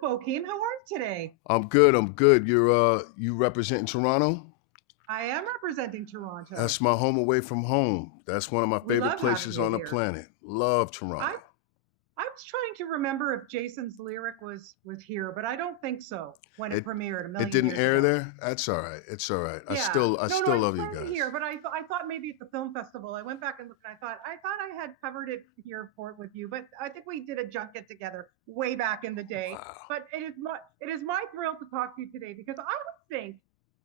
Bokeem. How are you today? I'm good. I'm good. You representing Toronto? I am representing Toronto. That's my home away from home. That's one of my We favorite love having places you on the here. planet. Love I Toronto. I was trying to remember if Jason's lyric was here, but I don't think so when it It premiered a it million didn't years air ago. there. That's all right. It's all right. I Yeah. still I No, still it love you played guys. here, but I thought maybe at the film festival. I went back and looked and I thought I had covered it here for with you, but I think we did a junket together way back in the day. Wow. But it is my thrill to talk to you today because I would think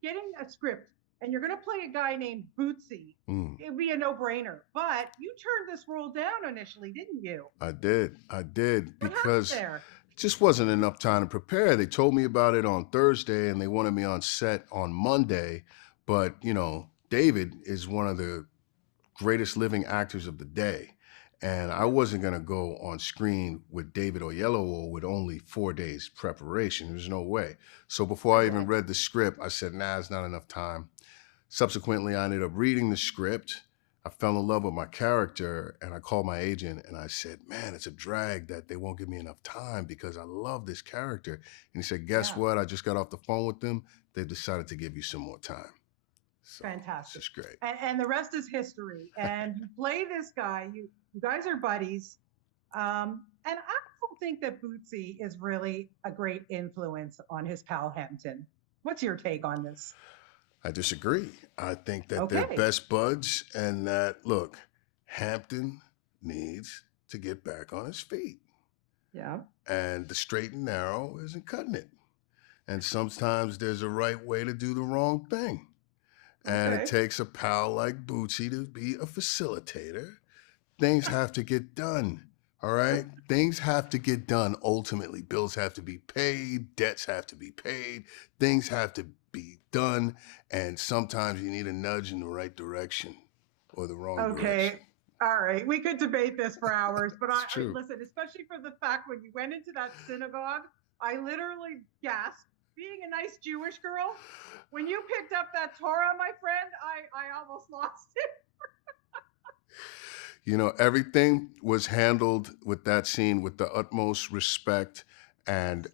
getting a script and you're going to play a guy named Bootsy, Mm, it'd be a no-brainer. But you turned this role down initially, didn't you? I did. I did What happened because there? it just wasn't enough time to prepare. They told me about it on Thursday and they wanted me on set on Monday, but David is one of the greatest living actors of the day. And I Yeah, wasn't going to go on screen with David Oyelowo with only 4 days preparation. There's no way. So before I I get even it. read the script, I said, nah, it's not enough time. Subsequently, I ended up reading the script. I fell in love with my character and I called my agent and I said, man, it's a drag that they won't give me enough time because I love this character. And he said, guess Yeah. what? I just got off the phone with them. They've decided to give you some more time. So it's Fantastic. just great. And the rest is history. And you play this guy. You guys are buddies. And I don't think that Bootsy is really a great influence on his pal Hampton. What's your take on this? I disagree. I think that they're Okay. best buds and that, look, Hampton needs to get back on his feet. Yeah. And the straight and narrow isn't cutting it. And sometimes there's a right way to do the wrong thing. And it Okay. takes a pal like Bootsy to be a facilitator. Things have to get done. All right? Things have to get done ultimately. Bills have to be paid, debts have to be paid, things have to be done. And sometimes you need a nudge in the right direction or the wrong direction. Okay. All right. We could debate this for hours, but It's I true. listen, especially for the fact when you went into that synagogue, I literally gasped. Being a nice Jewish girl, when you picked up that Torah, my friend, I almost lost it. Everything was handled with that scene with the utmost respect and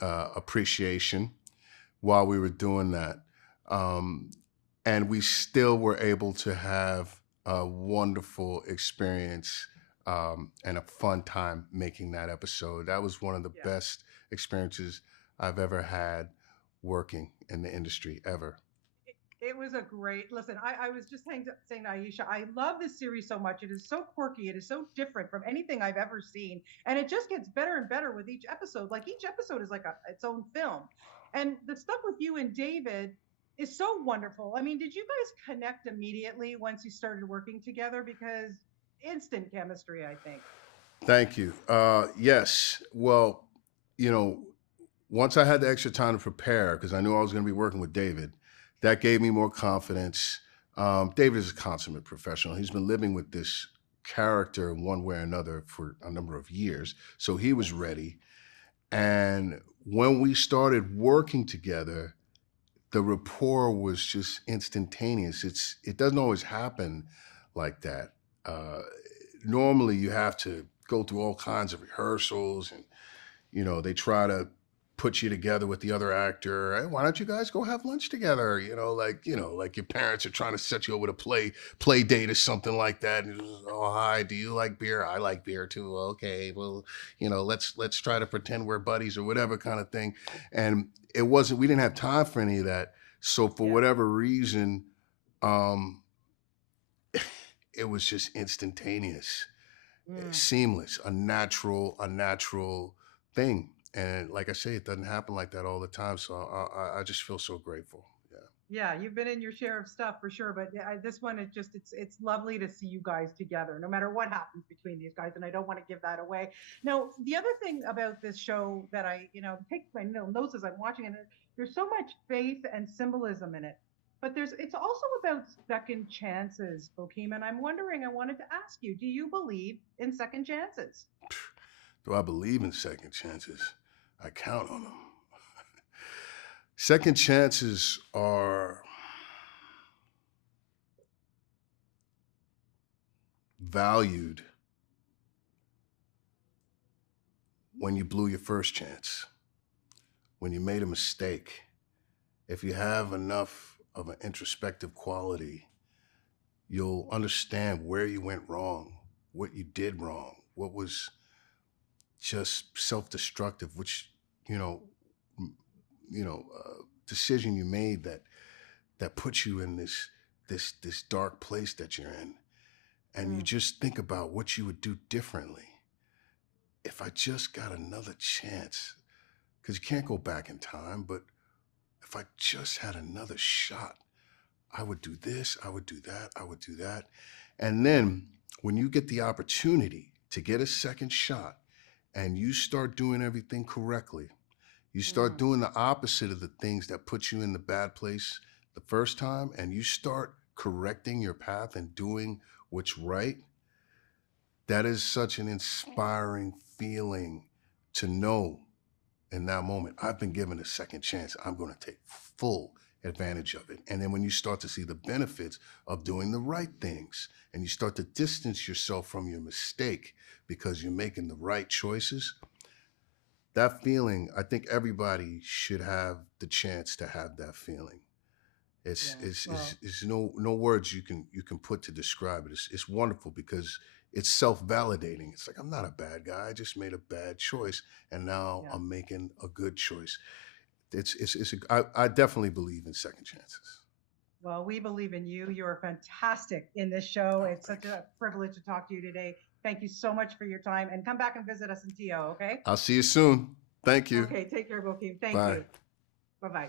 appreciation while we were doing that. Um, and we still were able to have a wonderful experience and a fun time making that episode. That was one of the Yeah. best experiences I've ever had working in the industry ever. It was a great listen. I was just saying to Aisha, I love this series so much. It is so quirky. It is so different from anything I've ever seen, and it just gets better and better with each episode. Like each episode is like its own film, and the stuff with you and David is so wonderful. I mean, did you guys connect immediately once you started working together? Because instant chemistry, I think. Thank you. Yes. Well, you know, once I had the extra time to prepare, because I knew I was going to be working with David, that gave me more confidence. David is a consummate professional. He's been living with this character in one way or another for a number of years. So he was Yes. ready. And when we started working together, the rapport was just instantaneous. It doesn't always happen like that. Uh, Normally, you have to go through all kinds of rehearsals, and they try to put you together with the other actor. Hey, why don't you guys go have lunch together? Like your parents are trying to set you up with a play date or something like that. And oh, hi, do you like beer? I like beer too. Okay, well, let's try to pretend we're buddies or whatever kind of thing. And it wasn't. We didn't have time for any of that. So for Yeah. whatever reason, um, it was just instantaneous, Mm. seamless, a natural thing. And like I say, it doesn't happen like that all the time. So I just feel so grateful. Yeah. Yeah, you've been in your share of stuff for sure, but yeah, this one it's lovely to see you guys together, no matter what happens between these guys, and I don't want to give that away. Now, the other thing about this show that I take my notes as I'm watching it, there's so much faith and symbolism in it, but it's also about second chances, Bokeem, and I'm wondering, I wanted to ask you, do you believe in second chances? Do I believe in second chances? I count on them. Second chances are valued when you blew your first chance, when you made a mistake, if you have enough of an introspective quality, you'll understand where you went wrong, what you did wrong, what was just self-destructive, which, you know, m- decision you made that puts you in this dark place that you're in. And you Mm, just think about what you would do differently if I just got another chance. Because you can't go back in time, but if I just had another shot, I would do this, I would do that, I would do that. And then when you get the opportunity to get a second shot and you start doing everything correctly, you start mm, doing the opposite of the things that put you in the bad place the first time, and you start correcting your path and doing what's right. That is such an inspiring feeling to know in that moment, I've been given a second chance. I'm going to take full advantage of it. And then when you start to see the benefits of doing the right things and you start to distance yourself from your mistake because you're making the right choices, that feeling, I think everybody should have the chance to have that feeling. It's yeah. it's it's, Well, it's no words you can put to describe it. It's wonderful because it's self-validating. It's like I'm not a bad guy. I just made a bad choice, and now yeah. I'm making a good choice. I definitely believe in second chances. Well, we believe in you. You're fantastic in this show. Oh, It's such thanks. a privilege to talk to you today. Thank you so much for your time and come back and visit us in TO, okay? I'll see you soon. Thank you. Okay, take care, Bokeem. Thank Bye. you. Bye bye.